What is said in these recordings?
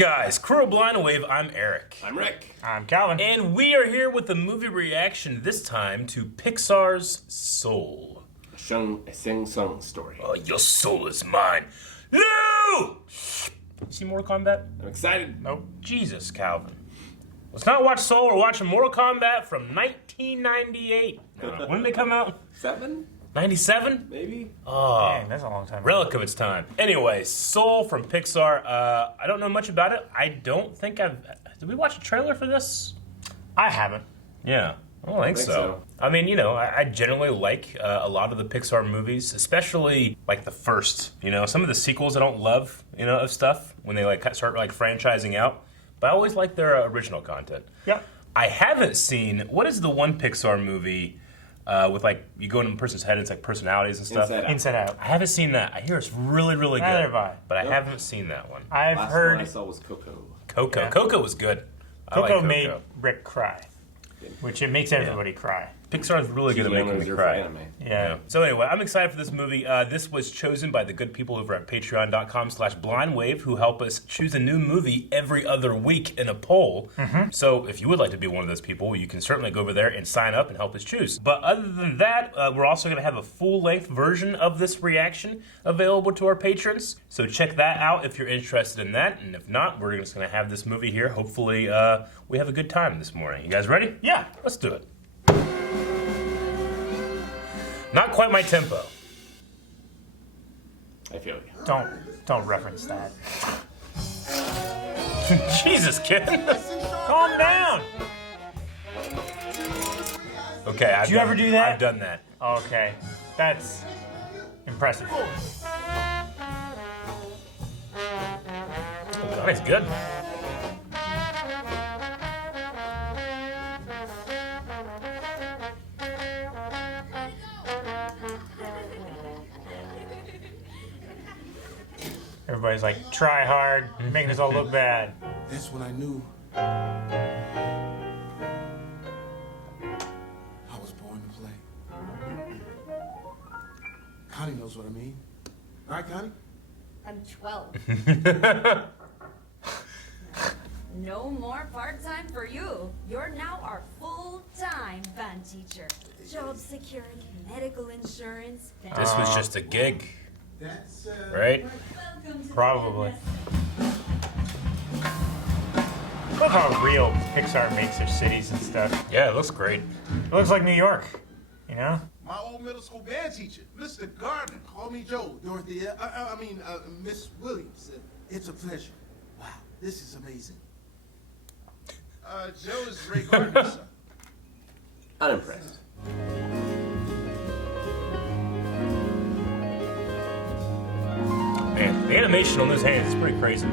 guys, Crew of Blind Wave, I'm Eric. I'm Rick. I'm Calvin. And we are here with a movie reaction, this time to Pixar's Soul. A sing-song story. Oh, your soul is mine. No! You see Mortal Kombat? I'm excited. Nope. Jesus, Calvin. Let's not watch Soul, we're watching Mortal Kombat from 1998. When did they come out? 97? Maybe? Oh, Dang, that's a long time. relic of its time. Anyway, Soul from Pixar. I don't know much about it. I don't think I've... Did we watch a trailer for this? I haven't. Yeah, I don't think so. I mean, you know, I generally like a lot of the Pixar movies, especially like the first. You know, some of the sequels I don't love, you know, of stuff when they like start like franchising out. But I always like their original content. Yeah. I haven't seen... What is the one Pixar movie... with like, you go into a person's head and it's like personalities and stuff. Inside Out. I haven't seen that. I hear it's really, really good. Neither have I. But I haven't seen that one. I've Last heard one I saw was Coco. Coco. Yeah. Coco was good. I Coco like Coco. made Rick cry, which it makes everybody cry. Pixar's really good at making me cry. Yeah. So anyway, I'm excited for this movie. This was chosen by the good people over at patreon.com/blindwave who help us choose a new movie every other week in a poll. So if you would like to be one of those people, you can certainly go over there and sign up and help us choose. But other than that, we're also going to have a full-length version of this reaction available to our patrons. So check that out if you're interested in that. And if not, we're just going to have this movie here. Hopefully we have a good time this morning. You guys ready? Yeah. Let's do it. Not quite my tempo. I feel you. Don't reference that. Jesus, kid. Calm down. Okay, Did you ever do that? I've done that. Okay, that's impressive. That's good. Everybody's like, try hard, making us all look bad. That's when I knew I was born to play. Connie knows what I mean. Right, Connie? I'm 12. No more part-time for you. You're now our full-time band teacher. Job security, medical insurance. This was just a gig, That's, right? Probably. Look how real Pixar makes their cities and stuff. Yeah, it looks great. It looks like New York, you know? my old middle school band teacher, Mr. Gardner, called me Joe, Dorothy, Miss Williams. It's a pleasure. Wow, this is amazing. Joe is Ray Gardner's son. Unimpressed. Man, the animation on those hands is pretty crazy.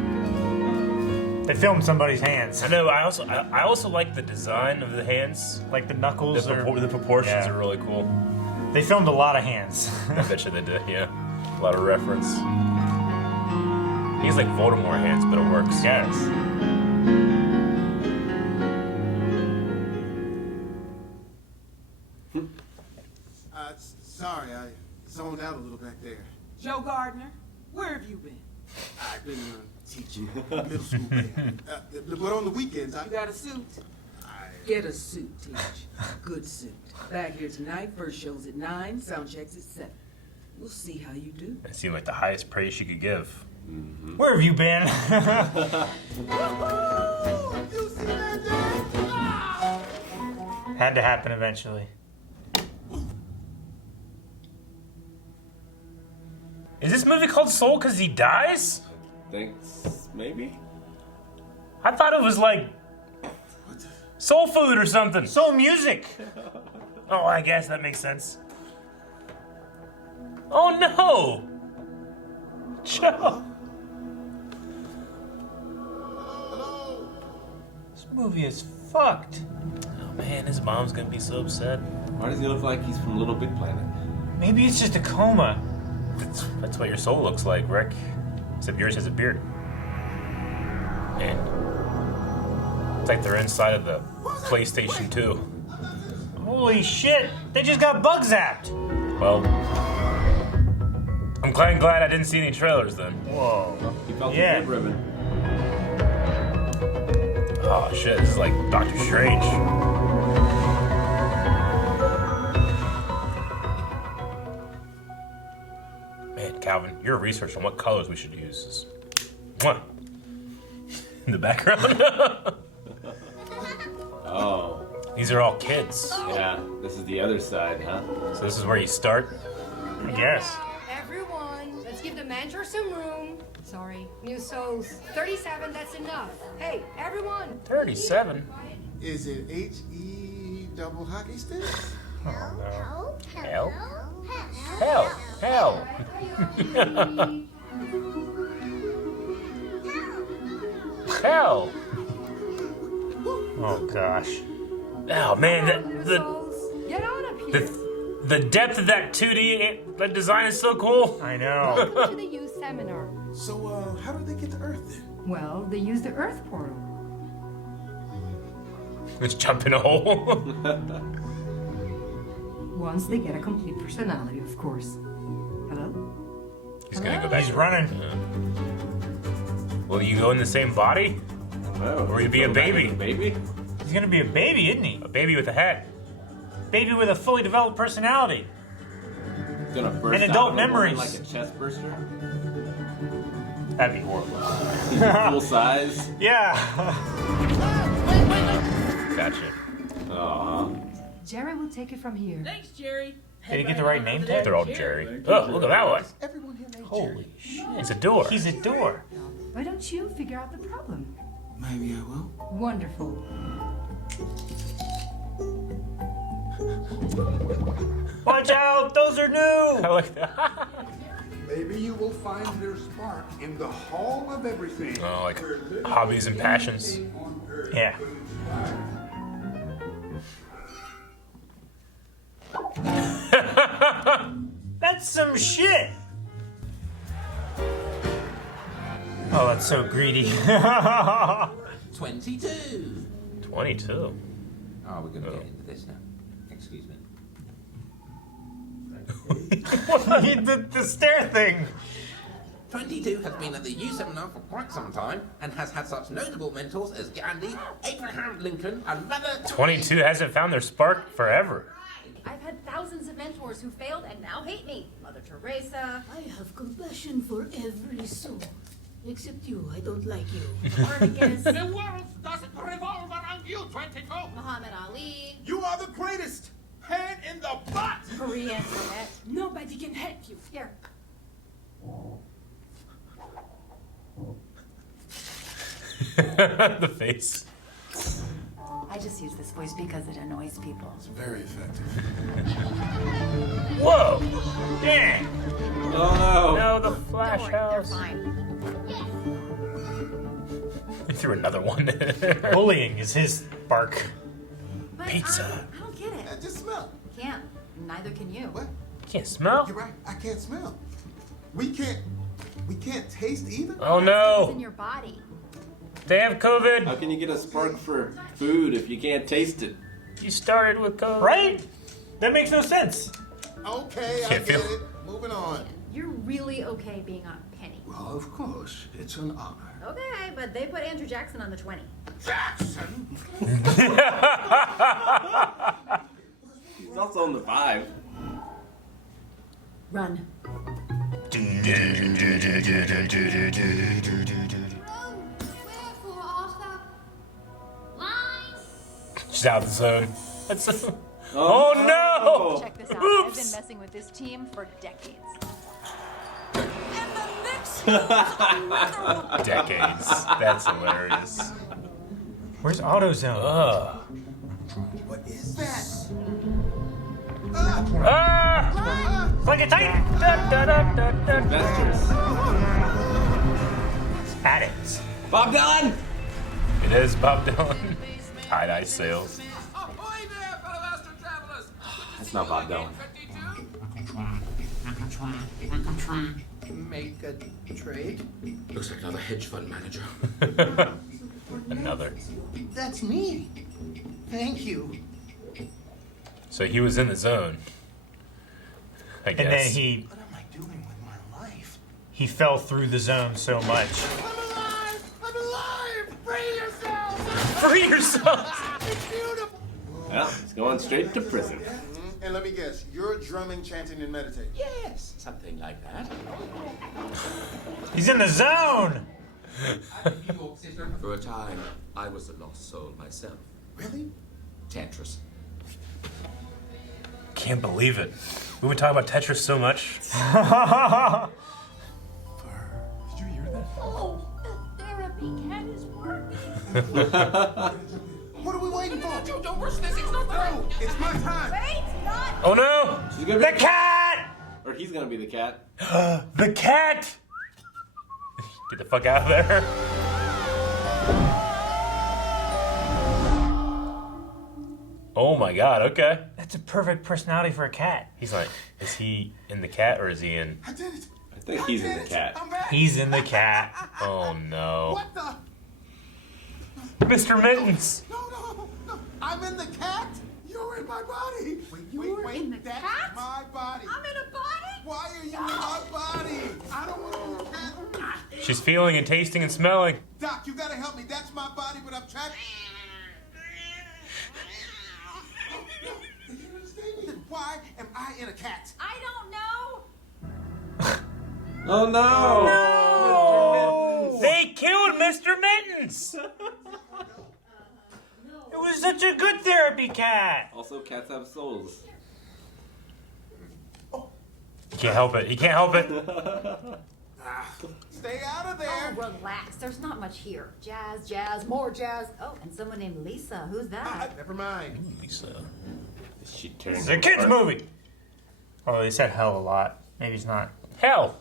They filmed somebody's hands. I know. I also like the design of the hands. Like the knuckles The proportions yeah. are really cool. They filmed a lot of hands. I bet you they did. Yeah, a lot of reference. He's like Voldemort hands, but it works. Yes. Sorry, I zoned out a little back there. Joe Gardner, where have you been? I've been teaching middle school band. But on the weekends, You got a suit? Get a suit, Teach. Good suit. Back here tonight, first show's at 9, sound checks at 7. We'll see how you do. It seemed like the highest praise she could give. Where have you been? You see that, Dad? Had to happen eventually. Is this movie called Soul because he dies? Thanks, maybe? I thought it was like soul food or something. Soul music. Oh, I guess that makes sense. Oh no! Joe! This movie is fucked. Oh man, his mom's gonna be so upset. Why does he look like he's from Little Big Planet? Maybe it's just a coma. That's what your soul looks like, Rick. Except yours has a beard. And it's like they're inside of the PlayStation 2. Holy shit! They just got bug zapped. Well, I'm glad I didn't see any trailers then. Whoa. He felt Yeah. the red ribbon. Oh shit, this is like Doctor Strange. Man, Calvin, your research on what colors we should use is mwah, in the background. Oh, These are all kids. yeah. This is the other side, huh? So this is where you start. I guess. Everyone, let's give the mentor some room. Sorry, new souls. 37, that's enough. Hey, everyone. 37. Is it H-E double hockey stick? Hell? Hell. Hell. Hell. Oh gosh. Oh man, Little souls, get on up here. the depth of that 2D that design is so cool. I know. Welcome to the youth seminar. So, how do they get to Earth then? Well, they use the Earth portal. Let's jump in a hole. Once they get a complete personality, of course. Hello? He's gonna go back. He's running. Will you go in the same body? Oh, Or you be a go back baby. as baby? He's gonna be a baby, isn't he? A baby with a hat. Baby with a fully developed personality. It's gonna burst And out adult of the woman memories. like a chest burster. That'd be horrible. Full size. Yeah. Gotcha. Oh, Jerry will take it from here. Thanks, Jerry. Did he get the right name tag? They're all Jerry. Oh, look at that one. Everyone here named Holy shit. It's a door. He's a door. Why don't you figure out the problem? Maybe I will. Wonderful. Watch out! Those are new! I like that. Maybe you will find their spark in the hall of everything. Oh, like hobbies and passions. Yeah. That's some shit! Oh, that's so greedy. 22. 22. Oh, we're going to get into this now. Excuse me. the stare thing. 22 has been at the U seminar for quite some time and has had such notable mentors as Gandhi, Abraham Lincoln, and Mother 22 hasn't found their spark forever. I've had thousands of mentors who failed and now hate me. Mother Teresa, I have compassion for every soul. Except you, I don't like you. Spartacus, The world doesn't revolve around you, 22. Muhammad Ali, You are the greatest! Hand in the butt! Marie Antoinette. Nobody can help you. Here. The face. I just use this voice because it annoys people. Very effective. Whoa! Dang! Oh No, the flash Don't worry, they're house. fine. He threw another one. Bullying is his spark. But Pizza. I don't get it. Just smell. Can't. Neither can you. What? Can't smell? You're right. I can't smell. We can't taste either? Oh It's in no! your body. They have How COVID! can you get a spark for food if you can't taste it? You started with COVID. Right? That makes no sense. Okay, I Can't get feel- it. Moving on. You're really okay being on Penny. Well, of course, it's an honor. Okay, but they put Andrew Jackson on the 20. Jackson! He's also on the 5. Run. She's out of the zone. Oh no! Check this out. Oops. I've been messing with this team for decades. Decades. That's hilarious. Where's AutoZone? Ugh. What is that? Ah! Like a tight! Investors. Addicts. Bob Dylan! It is Bob Dylan. Tie-dye sales. Ahoy there, fellow astro travelers! That's not Bob Dylan. Make a trade? Looks like another hedge fund manager. Another. That's me. Thank you. So he was in the zone. I guess. And then he What am I doing with my life? fell through the zone so much. I'm alive! I'm alive! Free yourselves! Free yourself. Well, he's going straight to prison. And let me guess, you're drumming, chanting, and meditating. Yes, something like that. He's in the zone. For a time, I was a lost soul myself. Really? Tetris. Can't believe it. We've been talking about Tetris so much. Did you hear that? Oh, the therapy cat is working. What are we waiting for? Don't rush this, it's not No, it's my time. Wait, not. Oh no! She's gonna The be cat! or he's gonna be the cat. The cat! Get the fuck out of there. Oh my god, okay. That's a perfect personality for a cat. He's like, is he in the cat or is he in... I did it. I think he's in the cat. I'm back. He's in the cat. Oh no. What the? Mr. Mittens! No. I'm in the cat. You're in my body. Wait, You're in the That's cat? my body. I'm in a body? Why are you in my body? I don't want to be a cat. She's feeling and tasting and smelling. Doc, you gotta help me. That's my body, but I'm trapped. Do you understand me? Why am I in a cat? I don't know. Oh no! They killed Mr. Mittens. It was such a good therapy cat. Also, cats have souls. He can't help it. He can't help it. Stay out of Oh, there. relax. There's not much here. Jazz, more jazz. Oh, and someone named Lisa. Who's that? Never mind. Lisa. She turns. It's a kid's movie. Oh, they said hell a lot. Maybe it's not. Hell.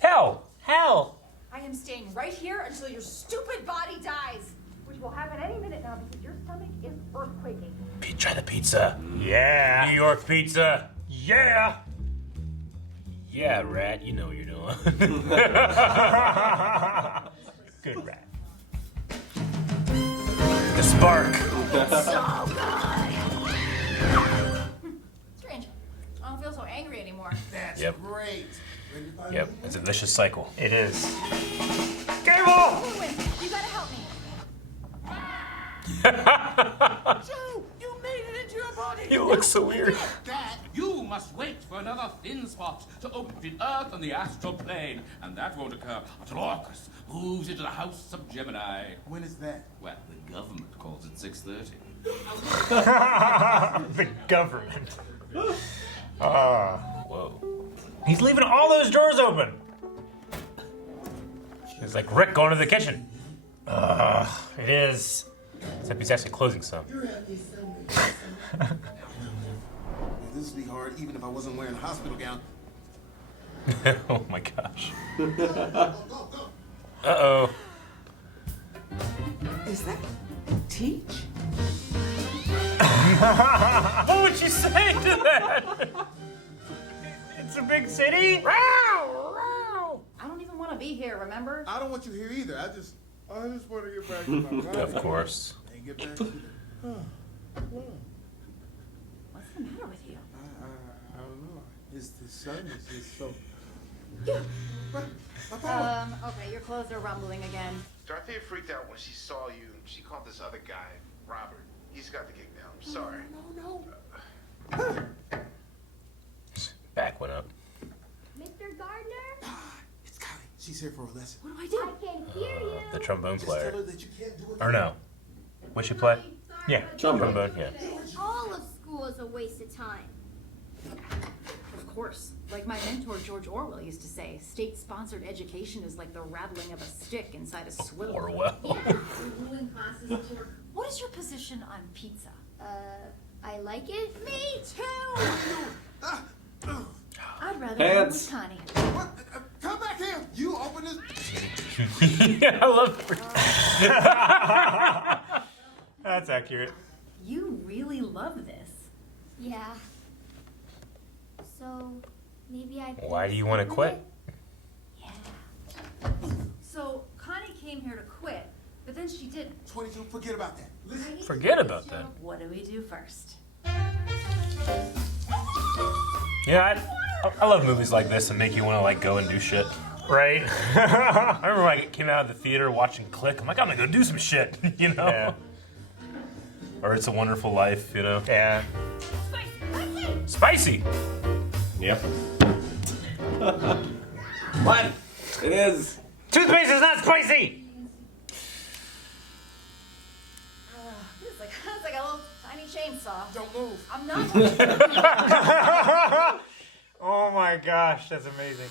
Hell. Hell. I am staying right here until your stupid body dies. Which will happen any minute now because your stomach is earthquaking. Try the pizza. Yeah. New York pizza. Yeah. Yeah, rat. You know what you're doing. Good rat. The spark. Strange. I don't feel so angry anymore. That's Yep. great. Ready to find Yep. me? It's a vicious cycle. It is. Cable! Owen, you gotta help me. Joe, you made it into your body! You look so weird. That. You must wait for another thin spot to open between Earth and the astral plane, and that won't occur until Orcus moves into the House of Gemini. When is that? Well, the government calls it 6:30. The government. Whoa. He's leaving all those drawers open. It's like Rick going to the kitchen. It is. Except he's actually closing some. This would be hard even if I wasn't wearing a hospital gown. Oh my gosh. Go. Uh-oh. Is that Teach? What would you say to that? It's a big city. I don't even want to be here, remember? I don't want you here either. I just want to get back to my body. Of course. And get back to the... What's the matter with you? I don't know. The sun is just so... Okay, your clothes are rumbling again. Dorothea freaked out when she saw you. She called this other guy, Robert. He's got the kick now. I'm sorry. No. Back went up. Mr. Gardner? It's Kylie. She's here for a lesson. What do I do? I can hear you. The trombone Just tell player. her that you can't do it. Or no. What'd she play? Yeah. Trombone, yeah. All of school is a waste of time. Of course. Like my mentor George Orwell used to say, state-sponsored education is like the rattling of a stick inside a swivel. Orwell. What is your position on pizza? I like it. Me too! I'd rather go Pants. with Connie. What? Come back here. You open this... Yeah, I love That's accurate. You really love this. Yeah. So, maybe I... Why do you want to quit? So, Connie came here to quit, but then she didn't. 22, forget about that. Listen. Forget about that. What do we do first? Yeah, I love movies like this that make you want to like go and do shit. Right? I remember when I came out of the theater watching Click. I'm like, I'm gonna go do some shit, you know? Yeah. Or It's a Wonderful Life, you know? Yeah. Spicy! Yep. What? It is. Toothpaste is not spicy! It's like a little tiny chainsaw. Don't move. I'm not. Oh my gosh, that's amazing.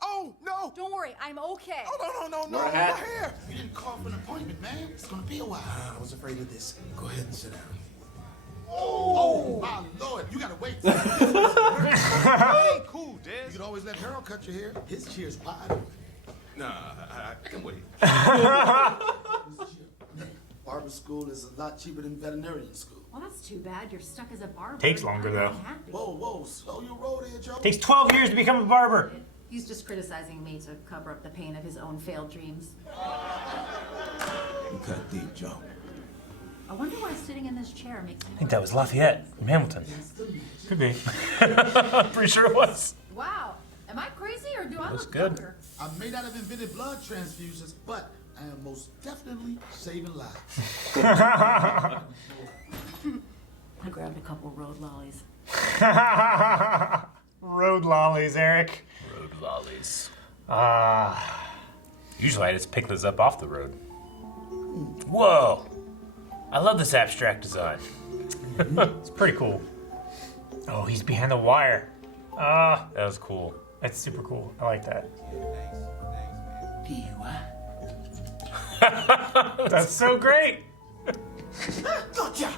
Oh, no! Don't worry, I'm okay. Oh, no, More my hat. hair! You didn't call for an appointment, man. It's gonna be a while. I was afraid of this. Go ahead and sit down. Oh, my Lord, you gotta wait. Hey, cool, Des. You could always let Harold cut your hair. His chair's wide open. Nah, I can wait. Barber school is a lot cheaper than veterinarian school. Well, that's too bad. You're stuck as a barber. Takes longer, though. Whoa, slow your roll there, Joe. Takes 12 years to become a barber. He's just criticizing me to cover up the pain of his own failed dreams. You cut deep, Joe. I wonder why sitting in this chair makes me. I think that was Lafayette from Hamilton. Could be. I'm pretty sure it was. Wow. Am I crazy or do I Looks look good. younger? I may not have invented blood transfusions, but I am most definitely saving lives. I grabbed a couple road lollies. Road lollies, Eric. Road lollies. Ah. Usually I just pick those up off the road. Whoa! I love this abstract design. It's pretty cool. Oh, he's behind the wire. Ah, That was cool. that's super cool. I like that. Here you are. That's so great. Gotcha!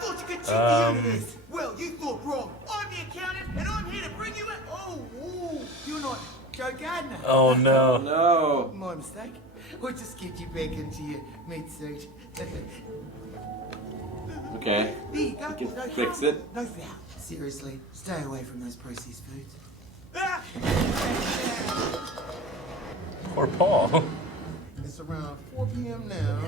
Thought you could cheat the end of this. Well, you thought wrong. I'm the accountant, and I'm here to bring you in. Oh, ooh, you're not Joe Gardner. Oh no. No. My mistake. We'll just get you back into your meat suit. Okay. There you go. You can No fix foul. it. No foul. Seriously, stay away from those processed foods. Poor Paul. It's around 4 p.m. now.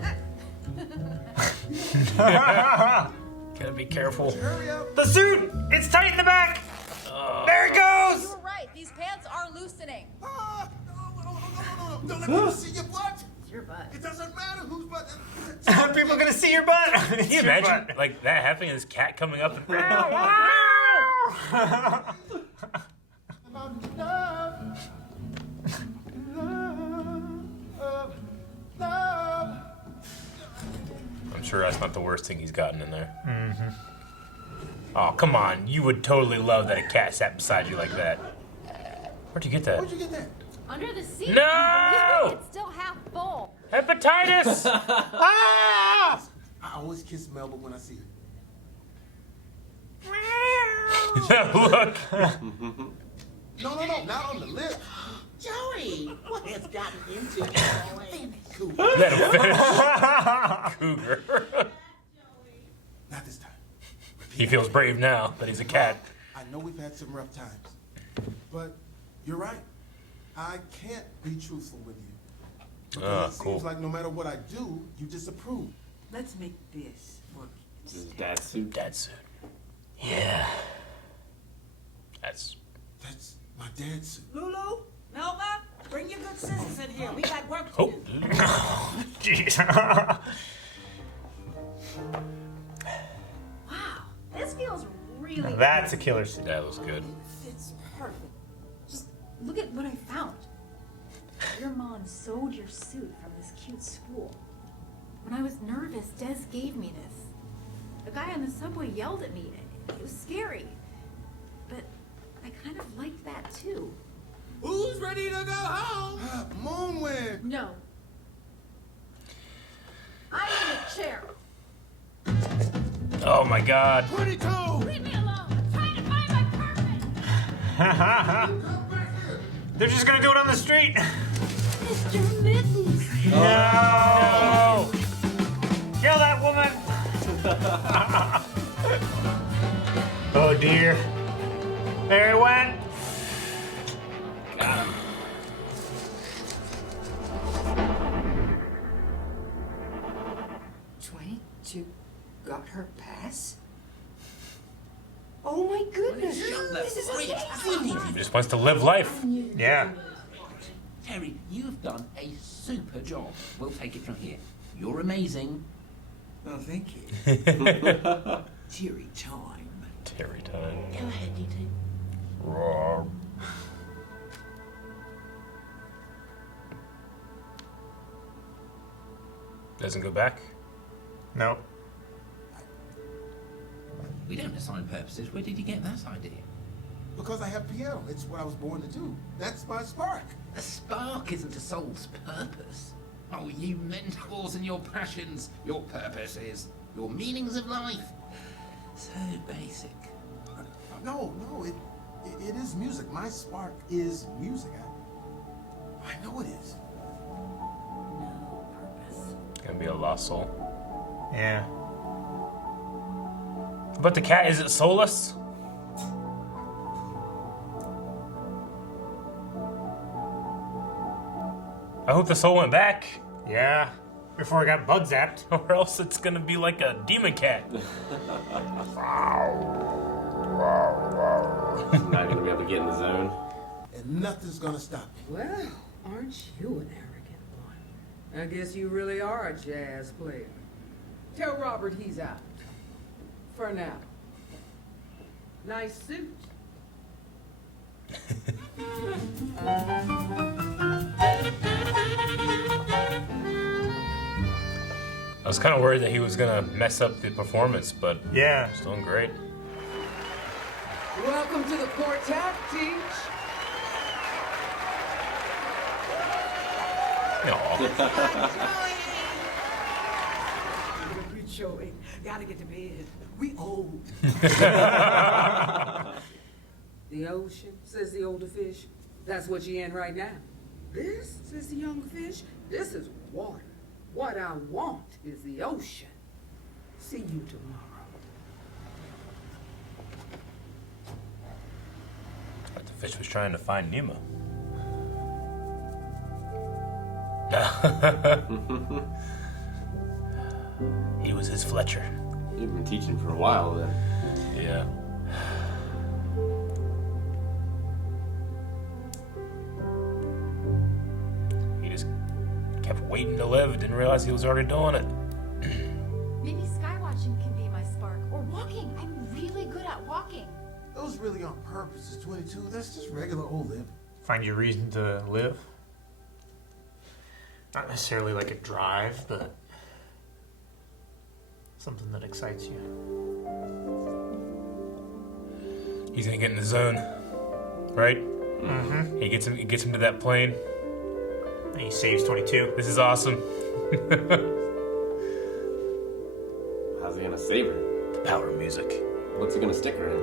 Gotta be careful. Hurry up. The suit! It's tight in the back! There it goes! You were right. These pants are loosening. No, don't let me see your butt. It's your butt. It doesn't matter whose butt. People are gonna see your butt! Can you imagine like that happening and this cat coming up and I'm sure that's not the worst thing he's gotten in there. Mm-hmm. Oh, come on. You would totally love that a cat sat beside you like that. Where'd you get that? Where'd you get that? Under the seat. No! It's still half full. Hepatitis! Ah! I always kiss Melba when I see her. That look. No, not on the lips. Joey, what has gotten into you? Let him finish. Cougar. Not this time. He feels brave now that he's a cat. I know we've had some rough times, but you're right. I can't be truthful with you. Because it cool. seems like no matter what I do, you disapprove. Let's make this work. This is dad's suit. Dad's suit. Yeah. That's my dad's suit. Lulu, Melba, bring your good sisters in here. We got work to oh. do. Jeez. Wow. This feels really That's a killer suit. That was good. It's perfect. Just look at what I found. Your mom sewed your suit from this cute spool. When I was nervous, Des gave me this. The guy on the subway yelled at me. It was scary. But I kind of liked that too. Who's ready to go home? Moonwind. No. I need a chair. Oh my god. 22. Leave me alone. I'm trying to find my carpet. They're just gonna do it on the street. Mr. Mittens. No! Kill that woman! Oh dear. There it went. Got him. 22 got her pass? Oh my goodness. This is amazing. He just wants to live life. Yeah. Terry, you've done a super job. We'll take it from here. You're amazing. Oh, thank you. Terry time. Terry time. Go ahead, you two. Roar. Doesn't go back? No. We don't assign purposes. Where did you get that idea? Because I have piano. It's what I was born to do. That's my spark. A spark isn't a soul's purpose. Oh, you mentors and your passions, your purposes, your meanings of life. So basic. No, it is music. My spark is music. I know it is. No purpose. Gonna be a lost soul. Yeah. But the cat, is it soulless? I hope the soul went back. Yeah. Before I got bug zapped. Or else it's gonna be like a demon cat. Not gonna be able to get in the zone. And nothing's gonna stop me. Well, aren't you an arrogant one? I guess you really are a jazz player. Tell Robert he's out. For now. Nice suit. I was kind of worried that he was gonna mess up the performance, but yeah, he's doing great. Welcome to the quartet, Teach. Good showing. Gotta get to bed. We old. The ocean, says the older fish. That's what you're in right now. This, says the younger fish, this is water. What I want is the ocean. See you tomorrow. But the fish was trying to find Nemo. He was his Fletcher. You've been teaching for a while then. Yeah. He just kept waiting to live, didn't realize he was already doing it. Maybe skywatching can be my spark. Or walking. I'm really good at walking. Those really aren't purposes, 22. That's just regular old living. Find your reason to live. Not necessarily like a drive, but something that excites you. He's gonna get in the zone, right? Mm-hmm. He gets him to that plane. And he saves 22. This is awesome. How's he gonna save her? The power of music. What's he gonna stick her in?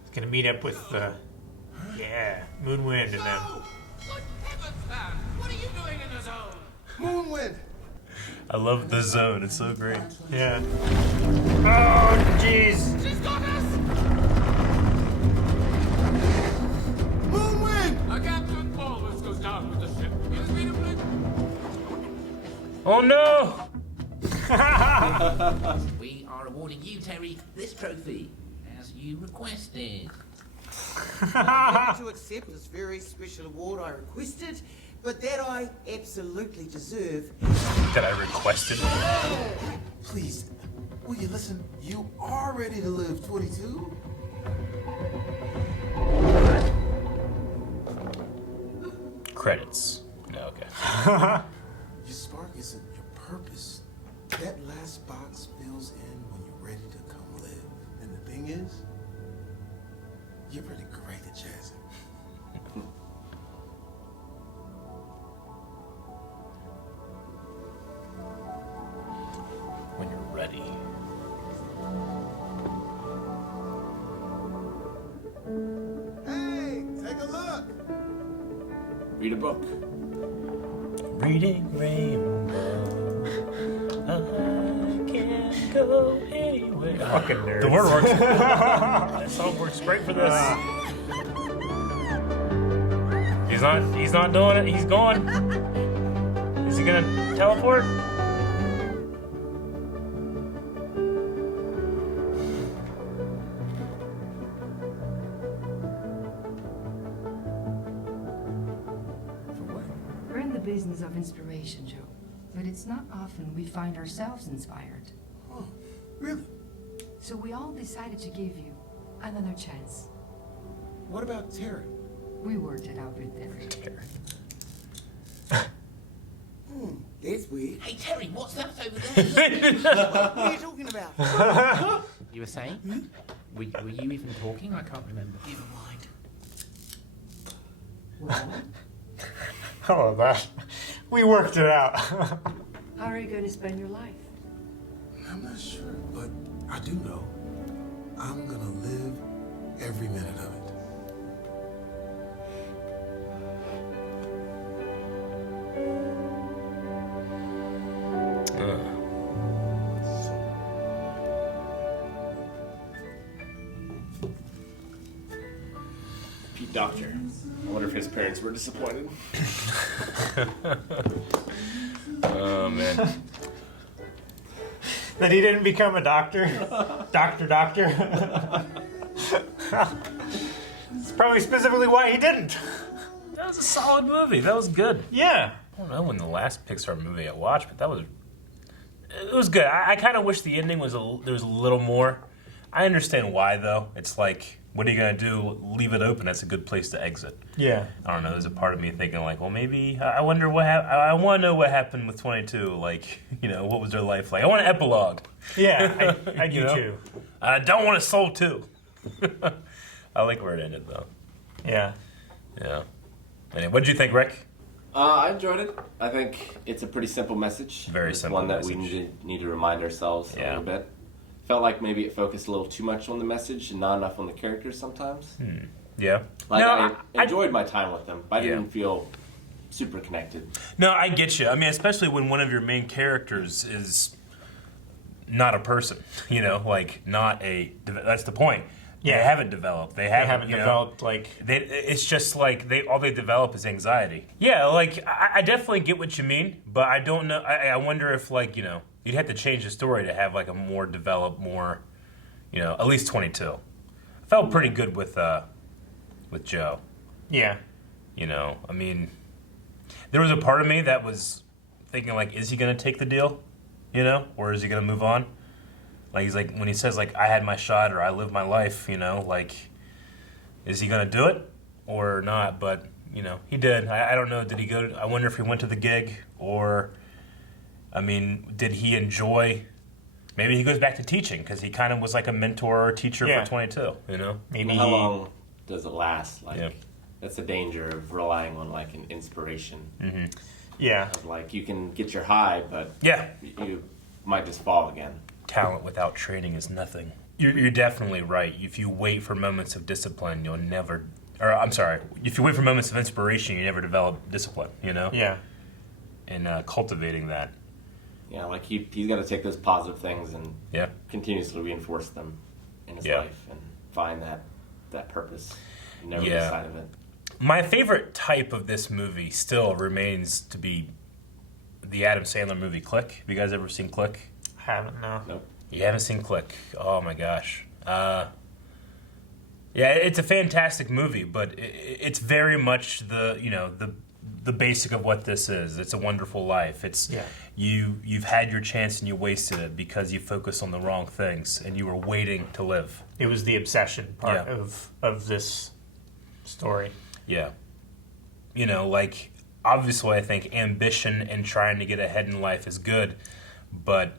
He's gonna meet up with Moonwind and them. Good heavens, man! What are you doing in the zone? Moonwind! I love the zone. It's so great. Yeah. Oh, jeez. She's got us! Moonwind! Captain Paulus goes down with the ship. It has been a blip. Oh no! We are awarding you, Terry, this trophy, as you requested. I'm ready to accept this very special award I requested, but that I absolutely deserve. That I requested. Please, will you listen? You are ready to live, 22. Credits. No, okay. Your spark isn't your purpose. That last box fills in when you're ready to come live. And the thing is, you're pretty great at jazzing. When you're ready. Hey, take a look. Read a book. Reading Rainbow. I can't go anywhere. Fucking nerds. The word works. That song works great for this. He's not doing it. He's gone. Is he gonna teleport? business of inspiration, Joe. But it's not often we find ourselves inspired. Oh, really? So we all decided to give you another chance. What about Terry? We worked it out with Terry. That's weird. Hey, Terry, what's that over there? What are you talking about? You were saying? Were you even talking? I can't remember. Never mind. Oh, that. We worked it out. How are you going to spend your life? I'm not sure, but I do know I'm gonna live every minute of it. Pete Doctor. I wonder if his parents were disappointed. Oh, man. That he didn't become a doctor? Doctor. It's probably specifically why he didn't. That was a solid movie. That was good. Yeah. I don't know when the last Pixar movie I watched, but it was good. I kind of wish the ending was there was a little more. I understand why, though. It's like, what are you going to do? Leave it open. That's a good place to exit. Yeah. I don't know. There's a part of me thinking, like, well, maybe, I wonder what happened. I want to know what happened with 22. Like, what was their life like? I want an epilogue. Yeah, I do too. I don't want a soul, too. I like where it ended, though. Yeah. Yeah. Anyway, what did you think, Rick? I enjoyed it. I think it's a pretty simple message. Very it's simple one that message. we need to remind ourselves a little bit. Felt like maybe it focused a little too much on the message and not enough on the characters sometimes. Yeah. Like, No, I enjoyed my time with them, but I didn't feel super connected. No, I get you. I mean, especially when one of your main characters is not a person, like not a. That's the point. Yeah. They haven't developed. They haven't developed like. It's just like all they develop is anxiety. Yeah, like I definitely get what you mean, but I don't know. I wonder if you'd have to change the story to have like a more developed, more, at least 22. I felt pretty good with Joe. Yeah. I mean, there was a part of me that was thinking like, is he gonna take the deal? Or is he gonna move on? Like he's like when he says like I had my shot or I lived my life, like is he gonna do it or not? But he did. I don't know. Did he go? I wonder if he went to the gig or, I mean, did he enjoy? Maybe he goes back to teaching because he kind of was like a mentor or teacher for 22. Maybe How long does it last? Like that's the danger of relying on like an inspiration. Mm-hmm. Yeah. Of, like you can get your high, but you might just fall again. Talent without training is nothing. You're definitely right. If you wait for moments of discipline, you'll never. Or I'm sorry. If you wait for moments of inspiration, you never develop discipline. Yeah. And cultivating that. Yeah, like he's got to take those positive things and Yeah. continuously reinforce them in his Yeah. life and find that purpose. And never lose Yeah. sight of it. My favorite type of this movie still remains to be the Adam Sandler movie Click. Have you guys ever seen Click? Haven't, no. Nope. You haven't seen Click? Oh my gosh. Yeah, it's a fantastic movie, but it's very much the basic of what this is. It's a Wonderful Life. It's you've had your chance and you wasted it because you focused on the wrong things and you were waiting to live. It was the obsession part of this story. Yeah. Like obviously I think ambition and trying to get ahead in life is good, but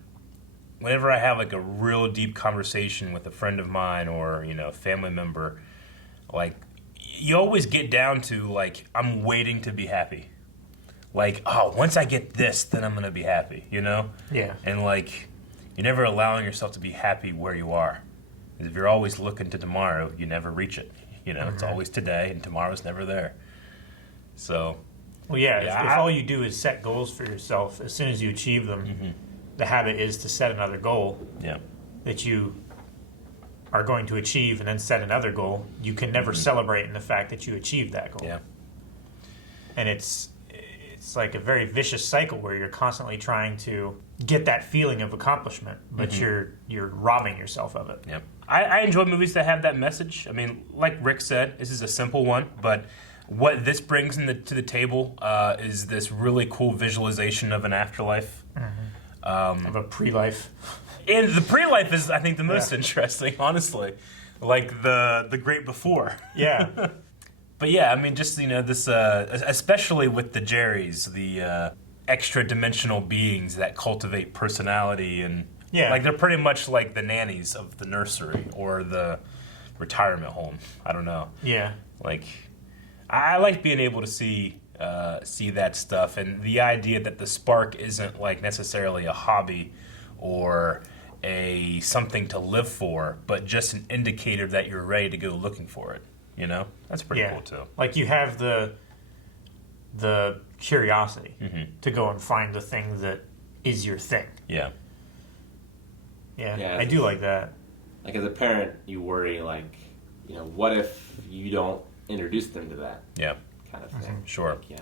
whenever I have like a real deep conversation with a friend of mine or, a family member, like you always get down to like, I'm waiting to be happy. Like, oh, once I get this, then I'm going to be happy, Yeah. And like, you're never allowing yourself to be happy where you are. If you're always looking to tomorrow, you never reach it. It's always today and tomorrow's never there. So. Well, if all you do is set goals for yourself, as soon as you achieve them, the habit is to set another goal that you are going to achieve and then set another goal. You can never celebrate in the fact that you achieved that goal. Yeah. And it's like a very vicious cycle where you're constantly trying to get that feeling of accomplishment, but you're robbing yourself of it. Yep. I enjoy movies that have that message. I mean, like Rick said, this is a simple one, but what this brings to the table is this really cool visualization of an afterlife. Of a pre-life. And the pre-life is, I think, the most interesting, honestly. Like the great before. Yeah. But yeah, I mean, just, this, especially with the Jerrys, the extra dimensional beings that cultivate personality and, like, they're pretty much like the nannies of the nursery or the retirement home. I don't know. Yeah. Like, I like being able to see that stuff, and the idea that the spark isn't like necessarily a hobby or a something to live for, but just an indicator that you're ready to go looking for it. That's pretty cool too. Like you have the curiosity to go and find the thing that is your thing. Yeah. Yeah, I do like that. Like as a parent, you worry like, what if you don't introduce them to that? Yeah. Kind of thing. Sure. Like,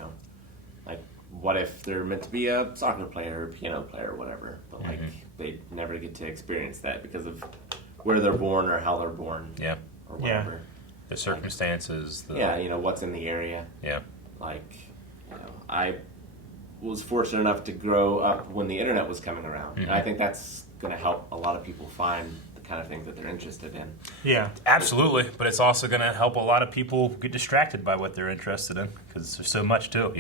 like what if they're meant to be a soccer player or piano player or whatever, but like they never get to experience that because of where they're born or how they're born. Yeah. Or whatever. The circumstances. What's in the area. Yeah. Like, I was fortunate enough to grow up when the internet was coming around. And I think that's going to help a lot of people find the kind of things that they're interested in. Yeah, absolutely. But it's also going to help a lot of people get distracted by what they're interested in because there's so much too,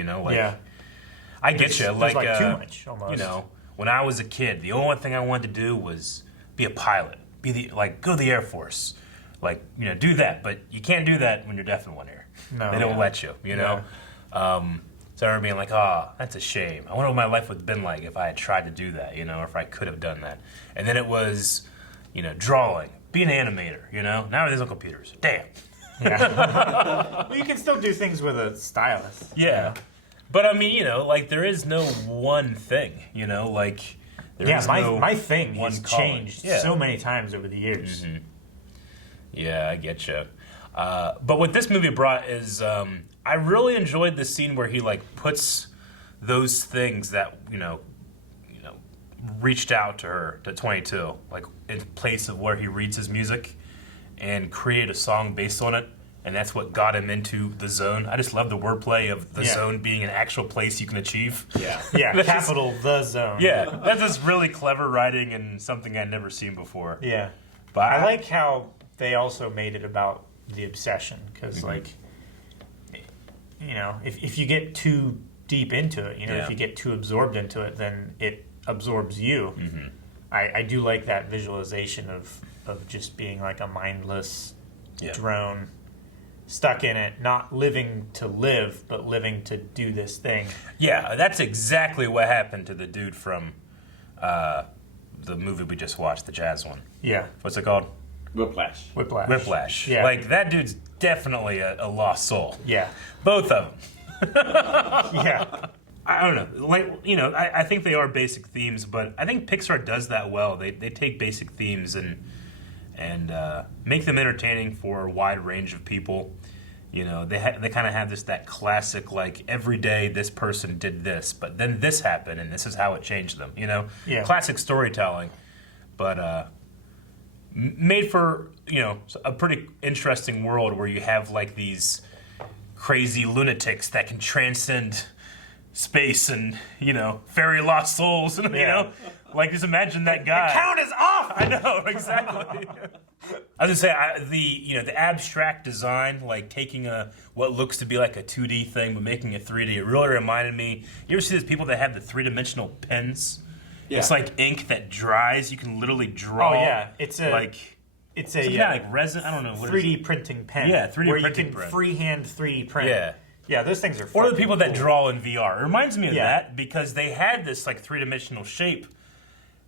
I get you. Like too much almost. When I was a kid, the only thing I wanted to do was be a pilot, go to the Air Force. Do that, but you can't do that when you're deaf in one ear. No. They don't let you, know? So I remember being like, oh, that's a shame. I wonder what my life would have been like if I had tried to do that, or if I could have done that. And then it was, drawing, be an animator, Now everything's on computers. Damn. Yeah. Well, you can still do things with a stylus. Yeah. But I mean, there is no one thing, my thing has changed so many times over the years. Mm-hmm. Yeah, I get you. But what this movie brought is, I really enjoyed the scene where he puts those things that reached out to her, to 22, in place of where he reads his music, and create a song based on it, and that's what got him into the zone. I just love the wordplay of the zone being an actual place you can achieve. Yeah, capital the zone. Yeah, that's just really clever writing and something I'd never seen before. Yeah, but I like how they also made it about the obsession, because if you get too deep into it, if you get too absorbed into it, then it absorbs you. I do like that visualization of just being like a mindless drone stuck in it, not living to live, but living to do this thing. Yeah, that's exactly what happened to the dude from the movie we just watched, the jazz one. Yeah. What's it called? Whiplash. Yeah. Like, that dude's definitely a lost soul. Yeah. Both of them. Yeah. I don't know. I think they are basic themes, but I think Pixar does that well. They take basic themes and make them entertaining for a wide range of people. They kind of have that classic, every day this person did this, but then this happened and this is how it changed them. Yeah. Classic storytelling, but made for a pretty interesting world where you have these crazy lunatics that can transcend space and fairy lost souls and just imagine that guy. The count is off. I know, exactly. I was gonna say the abstract design, taking what looks to be like a 2D thing but making it 3D. It really reminded me. You ever see those people that have the 3-dimensional pens? Yeah. It's like ink that dries. You can literally draw. Oh yeah, it's a resin. I don't know what 3D printing pen. Yeah, 3D where printing you can print. freehand 3D print. Yeah. Yeah, those things are. Or the people that cool. draw in VR. It reminds me of that because they had this 3-dimensional shape,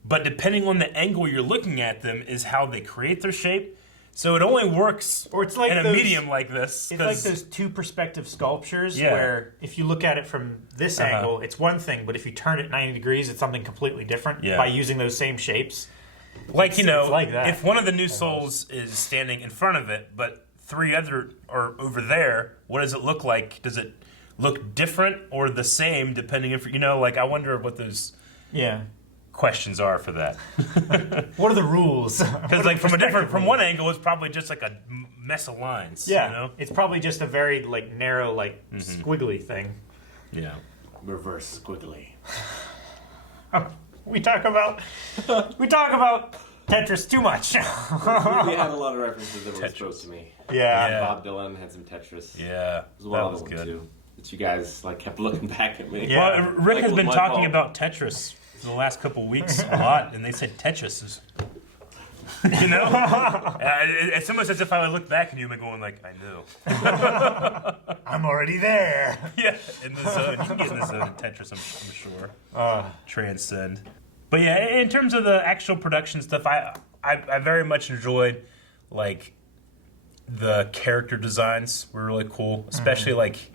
but depending on the angle you're looking at them is how they create their shape. So it only works or it's like in a medium like this. It's like those two perspective sculptures where if you look at it from this angle, it's one thing, but if you turn it 90 degrees, it's something completely different by using those same shapes. Like, it's like that. If one of the new souls is standing in front of it, but 3 other are over there, what does it look like? Does it look different or the same depending if, I wonder what those questions are for that. What are the rules? Because from one angle, it's probably just like a mess of lines. Yeah, you know? it's probably just a very like narrow, like squiggly thing. Yeah, reverse squiggly. We talk about Tetris too much. We had a lot of references that were exposed to me. Yeah. Bob Dylan had some Tetris. Yeah, There's a lot of them too. That you guys like kept looking back at me. Yeah. Well, Rick Like, has it was been my talking fault. about Tetris for the last couple of weeks a lot, and they said Tetris is. You know, it's almost as if I would look back at you and going like, I know. I'm already there. Yeah, in the zone. You can get in the zone in Tetris, I'm sure. Transcend. But yeah, in terms of the actual production stuff, I very much enjoyed like the character designs were really cool, especially like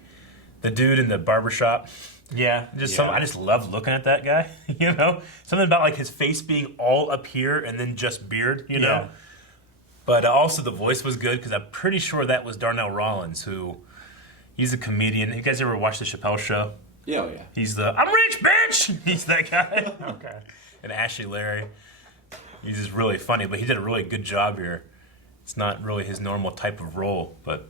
the dude in the barbershop. Yeah, I just love looking at that guy. You know, something about like his face being all up here and then just beard. You know, Yeah. but also the voice was good because I'm pretty sure that was Darnell Rollins, he's a comedian. You guys ever watch the Chappelle Show? Yeah, oh yeah. He's the I'm rich, bitch. He's that guy. Okay. And Ashley Larry, he's just really funny, but he did a really good job here. It's not really his normal type of role, but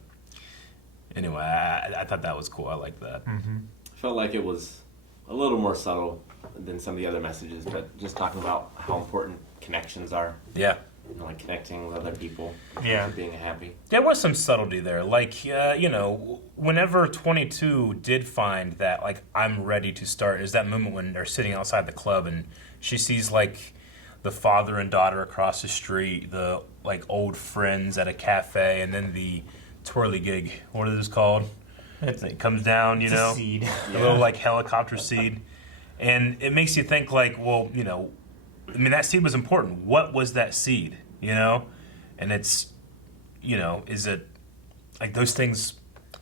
anyway, I thought that was cool. I like that. I felt like it was a little more subtle than some of the other messages, but just talking about how important connections are. Yeah. You know, like connecting with other people. Yeah. Being happy. There was some subtlety there. Like, you know, whenever 22 did find that, like, I'm ready to start, is that moment when they're sitting outside the club and she sees, like, the father and daughter across the street, the, like, old friends at a cafe, and then the twirly gig. What is this called? It comes down, you know? A seed. A little, like, helicopter seed. And it makes you think, like, well, you know, I mean, that seed was important. What was that seed, you know? And it's, you know, is it, like, those things,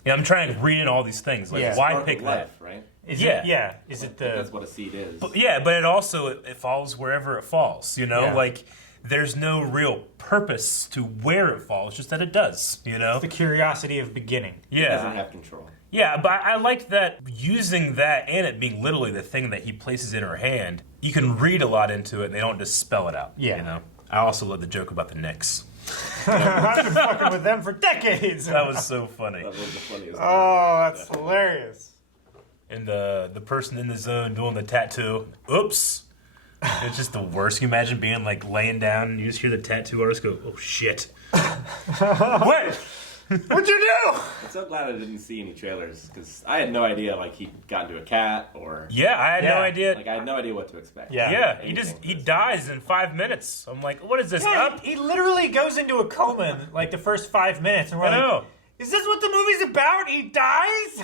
you know, I'm trying to read in all these things. Like, why Spark pick of that? life, right? Is it the? That's what a seed is. But, yeah, but it also, it falls wherever it falls, you know? Yeah. Like, there's no real purpose to where it falls, just that it does, you know? It's the curiosity of beginning. He doesn't have control. Yeah, but I liked that using that and it being literally the thing that he places in her hand, you can read a lot into it and they don't just spell it out. Yeah. You know? I also love the joke about the Knicks. I've been fucking with them for decades. That was so funny. That was the funniest. Oh, that's hilarious. And the person in the zone doing the tattoo, oops. It's just the worst. Can you imagine being like laying down and you just hear the tattoo artist go, oh shit. What? What'd you do? I'm so glad I didn't see any trailers because I had no idea like he got into a cat or. Yeah, I had no idea. Like I had no idea what to expect. Yeah, he dies in 5 minutes. I'm like, what is this? Yeah, he literally goes into a coma in like the first 5 minutes, and we're I know. like, "Is this what the movie's about? He dies."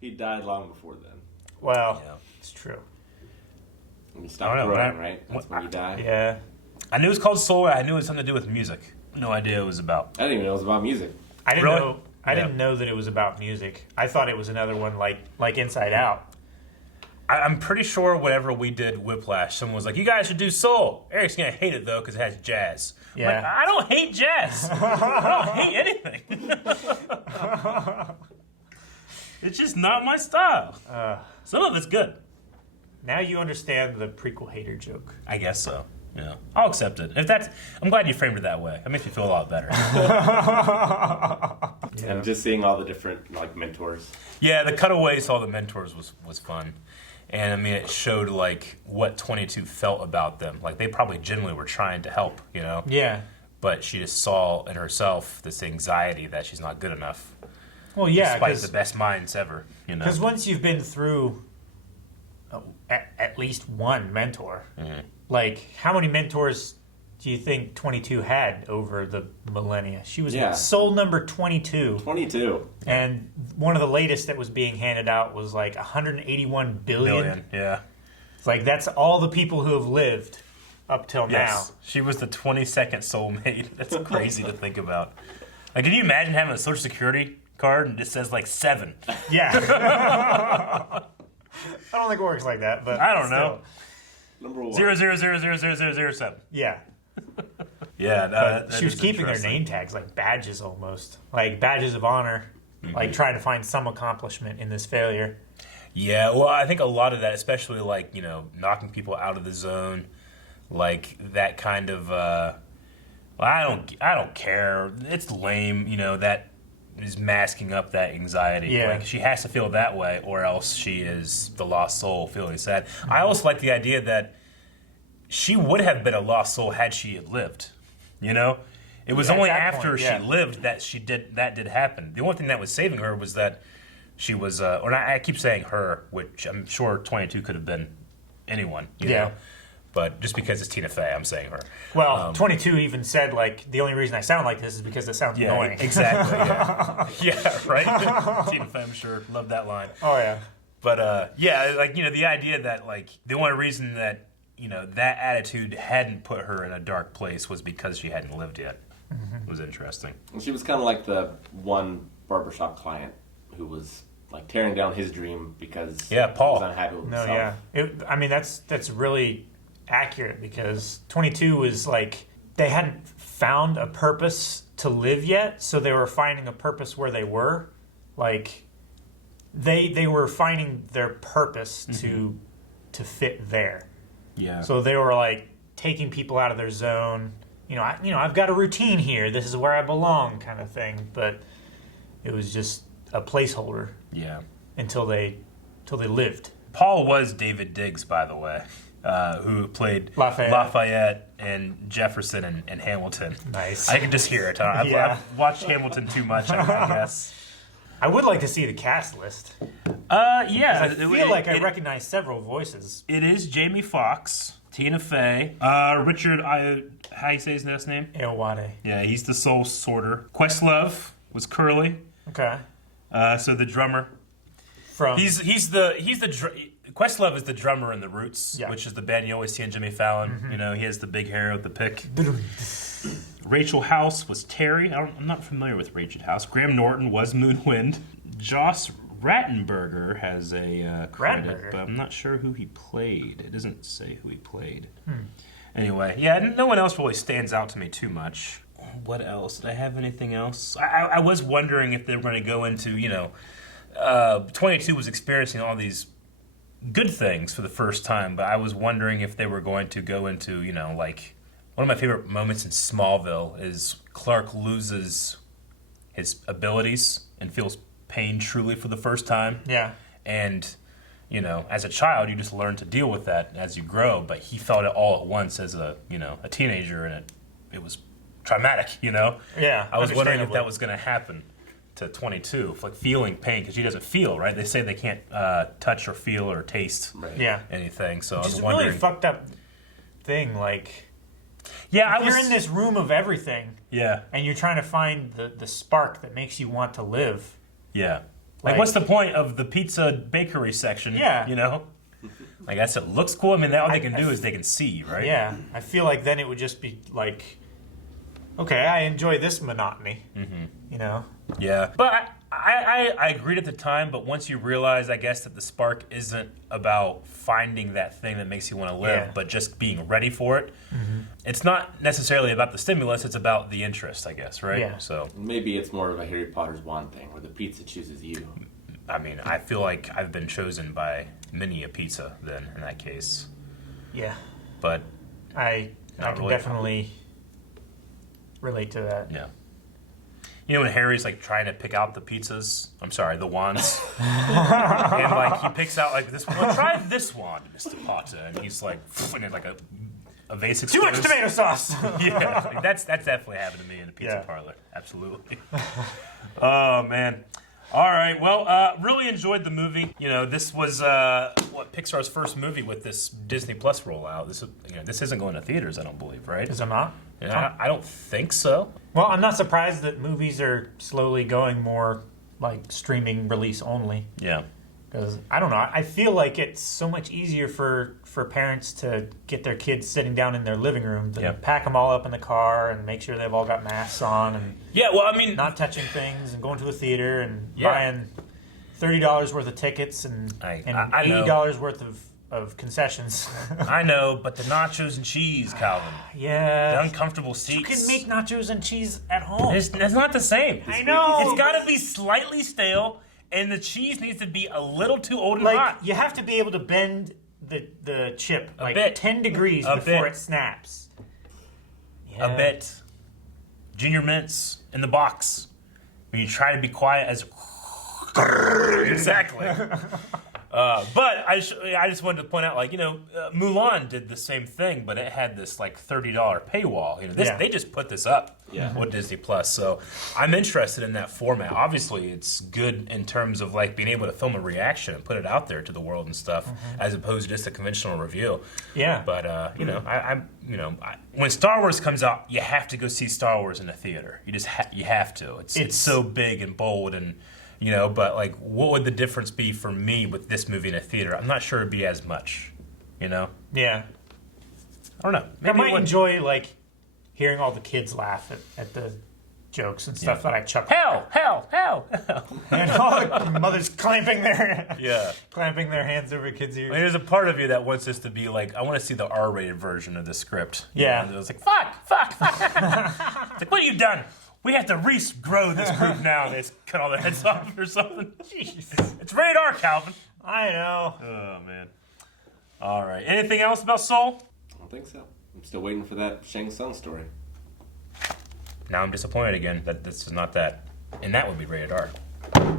He died long before then. Well, it's true. When you stop growing, right? That's when you die. Yeah. I knew it was called Soul. I knew it had something to do with music. No idea it was about. I didn't even know it was about music. I didn't Really? know. I didn't know that it was about music. I thought it was another one like Inside Out. I'm pretty sure whenever we did Whiplash, someone was like, you guys should do Soul. Eric's going to hate it, though, because it has jazz. I'm like, I don't hate jazz. I don't hate anything. It's just not my style. Some of it's good. Now you understand the prequel hater joke. I guess so. Yeah, I'll accept it. I'm glad you framed it that way. That makes me feel a lot better. And just seeing all the different like mentors. Yeah, the cutaways to all the mentors was fun. And I mean, it showed like what 22 felt about them. Like they probably genuinely were trying to help, you know? Yeah. But she just saw in herself this anxiety that she's not good enough. Well, yeah, despite the best minds ever, you know? Because once you've been through at least one mentor, like how many mentors do you think 22 had over the millennia? She was soul number 22. 22. And one of the latest that was being handed out was like 181 billion. Yeah. It's like that's all the people who have lived up till now. She was the 22nd soulmate. That's crazy to think about. Like, can you imagine having a Social Security card and it just says like 7? Yeah. I don't think it works like that, but I don't know. Number 1. 0000007. Yeah. Yeah, but she was keeping their name tags like badges almost, like badges of honor, like trying to find some accomplishment in this failure. Yeah, well, I think a lot of that, especially like, you know, knocking people out of the zone, like that kind of, Well, I don't care. It's lame, you know, that is masking up that anxiety. Yeah. Like, she has to feel that way, or else she is the lost soul feeling sad. I also like the idea that she would have been a lost soul had she had lived, you know? It was only after she lived that that did happen. The only thing that was saving her was that she was, or I keep saying her, which I'm sure 22 could have been anyone, you know? But just because it's Tina Fey, I'm saying her. Well, 22 even said, like, the only reason I sound like this is because it sounds annoying. Exactly, yeah, right? Tina Fey, I'm sure, loved that line. Oh, yeah. But, yeah, like, you know, the idea that, like, the only reason that, you know, that attitude hadn't put her in a dark place was because she hadn't lived yet. It was interesting. And she was kind of like the one barbershop client who was, like, tearing down his dream because Paul he was unhappy with himself. I mean, that's really accurate because 22 was like they hadn't found a purpose to live yet, so they were finding a purpose where they were. Like they were finding their purpose to fit there. Yeah. So they were like taking people out of their zone. I've got a routine here. This is where I belong, kind of thing. But it was just a placeholder. Yeah. Until they lived. Paul was David Diggs, by the way, who played Lafayette and Jefferson and Hamilton. Nice. I can just hear it. I've watched Hamilton too much, I guess. I would like to see the cast list. Yeah. I feel like I recognize several voices. It is Jamie Foxx, Tina Fey, Richard, how you say his last name? Ayoade. Yeah, he's the soul sorter. Questlove was Curly. Okay. So the drummer. From Questlove is the drummer in The Roots, which is the band you always see on Jimmy Fallon. You know, he has the big hair with the pick. Rachel House was Terry. I'm not familiar with Rachel House. Graham Norton was Moonwind. Joss Rattenberger has a credit, but I'm not sure who he played. It doesn't say who he played. Anyway, yeah, no one else really stands out to me too much. What else? Did I have anything else? I was wondering if they were going to go into, 22 was experiencing all these good things for the first time, but I was wondering if they were going to go into, like, one of my favorite moments in Smallville is Clark loses his abilities and feels pain truly for the first time. Yeah. And, as a child, you just learn to deal with that as you grow, but he felt it all at once as a teenager, and it was traumatic, Yeah. I was wondering if that was going to happen to 22, like feeling pain, because she doesn't feel, right? They say they can't touch or feel or taste anything, so I was wondering. It's a really fucked up thing, like... Yeah, you're in this room of everything. Yeah. And you're trying to find the spark that makes you want to live. Yeah. Like, what's the point of the pizza bakery section? Yeah. I guess it looks cool. I mean, all they can do is they can see, right? Yeah. I feel like then it would just be like, okay, I enjoy this monotony. Yeah. But I agreed at the time, but once you realize, I guess, that the spark isn't about finding that thing that makes you want to live, but just being ready for it. It's not necessarily about the stimulus, it's about the interest, I guess, right? Yeah. So maybe it's more of a Harry Potter's wand thing, where the pizza chooses you. I mean, I feel like I've been chosen by many a pizza then, in that case. Yeah. But I can definitely relate to that. Yeah. When Harry's like trying to pick out the pizzas, the wands, and like he picks out like this one. Well, try this wand, Mr. Potter, and he's like, and it's like a vase Too much tomato sauce. Yeah, like, that's definitely happened to me in a pizza parlor. Absolutely. Oh man. All right. Well, really enjoyed the movie. This was Pixar's first movie with this Disney Plus rollout. This isn't going to theaters, I don't believe, right? Is it not? Yeah, I don't think so. Well, I'm not surprised that movies are slowly going more like streaming release only. Yeah. Because, I don't know, I feel like it's so much easier for parents to get their kids sitting down in their living room than pack them all up in the car and make sure they've all got masks on and not touching things and going to the theater and buying $30 worth of tickets and $80 worth of concessions. I know, but the nachos and cheese, Calvin. Yeah. The uncomfortable seats. You can make nachos and cheese at home. It's not the same. I know. It's got to be slightly stale, and the cheese needs to be a little too old and hot. You have to be able to bend the chip a bit. 10 degrees before it snaps. Yeah. A bit. Ginger mints in the box. When you try to be quiet as... Exactly. But I just wanted to point out, like, Mulan did the same thing, but it had this like $30 paywall. They just put this up with Disney Plus, so I'm interested in that format. Obviously, it's good in terms of like being able to film a reaction and put it out there to the world and stuff, as opposed to just a conventional review. Yeah. But when Star Wars comes out, you have to go see Star Wars in a theater. You just you have to. It's so big and bold and. But like, what would the difference be for me with this movie in a theater? I'm not sure it'd be as much, Yeah. I don't know. Maybe I might enjoy, like, hearing all the kids laugh at the jokes and stuff that I chuckle. Hell! And all the mothers clamping their hands over kids' ears. There's a part of you that wants this to be like, I want to see the R-rated version of the script. Yeah. And it was like, fuck! It's like, what have you done? We have to regrow this group now. And they just cut all their heads off or something. Jeez. It's rated R, Calvin. I know. Oh, man. All right. Anything else about Soul? I don't think so. I'm still waiting for that Shang Tsung story. Now I'm disappointed again that this is not that. And that would be rated R.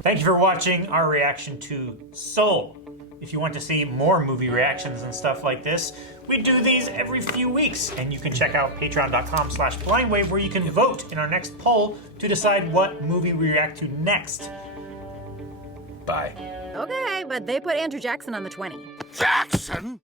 Thank you for watching our reaction to Soul. If you want to see more movie reactions and stuff like this, we do these every few weeks. And you can check out patreon.com/blindwave where you can vote in our next poll to decide what movie we react to next. Bye. Okay, but they put Andrew Jackson on the 20. Jackson?